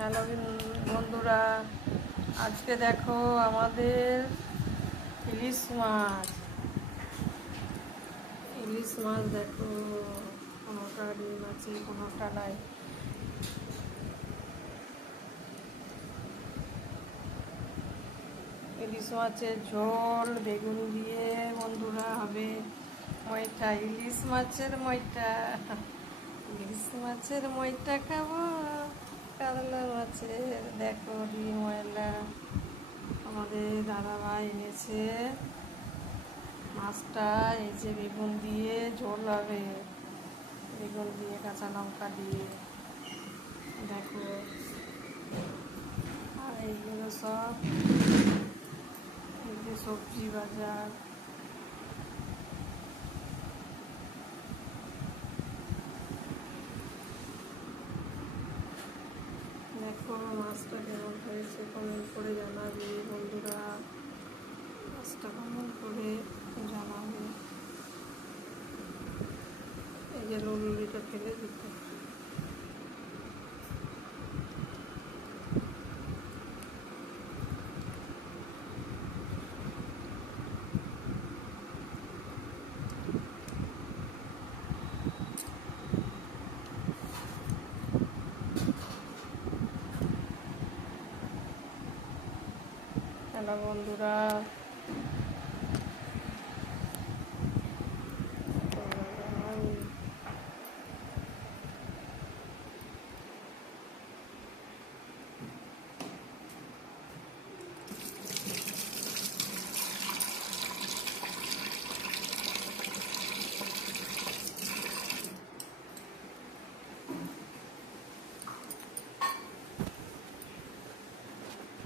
Hello বন্ধুরা, আজকে দেখো আমাদের ইলিশ মাছ। দেখো, কোনোটা ডিম আছে, কোনোটা নাই। ইলিশ মাছের ঝোল বেগুন দিয়ে বন্ধুরা হবে মইটা। ইলিশ মাছের মইটা খাবো। কাতলা মাছের দেখো ডিম ময়লা আমাদের দাদাভাই এনেছে মাছটা। এই যে বেগুন দিয়ে ঝোল হবে, বেগুন দিয়ে কাঁচা লঙ্কা দিয়ে দেখো। আর এইগুলো সব এই যে সবজি বাজার। দেখো মাছটা কেমন হয়েছে, কমেন্ট করে জানাবে বন্ধুরা। মাছটা কমেন্ট করে জানাবে। এই যে লুলিটা ফেলে দিতে। হ্যালো বন্ধুরা।